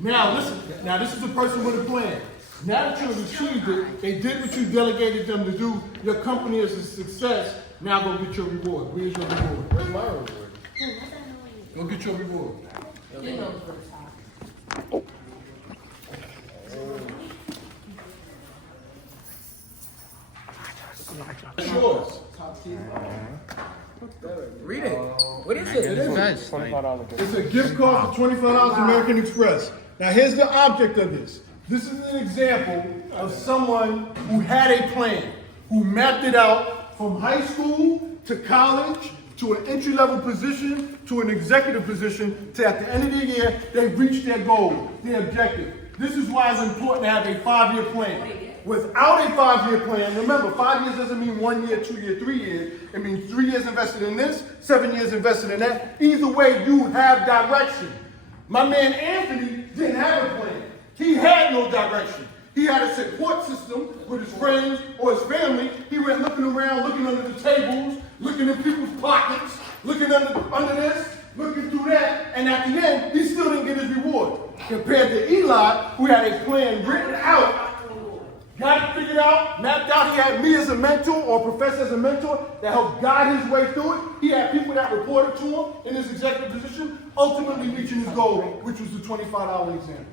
Now listen, now this is a person with a plan. Now that you've achieved it, they did what you delegated them to do, your company is a success, now go get your reward. Where's your reward? Where's my reward? Go get your reward. It's yours. Read it. What is it? It's a gift card for $25 to American Express. Now here's the object of this. This is an example of someone who had a plan, who mapped it out from high school to college, to an entry-level position, to an executive position, to at the end of the year, they reached their goal, their objective. This is why it's important to have a 5-year plan. Without a 5-year plan, remember, 5 years doesn't mean 1 year, 2 years, 3 years. It means 3 years invested in this, 7 years invested in that. Either way, you have direction. My man Anthony didn't have a plan. He had no direction. He had a support system with his friends or his family. He went looking around, looking under the tables, looking in people's pockets, looking under this, looking through that, and at the end, he still didn't get his reward. Compared to Eli, who had a plan written out, got it figured out, mapped out. He had me as a mentor or a professor as a mentor that helped guide his way through it. He had people that reported to him in his executive position, ultimately reaching his goal, which was the $25 exam.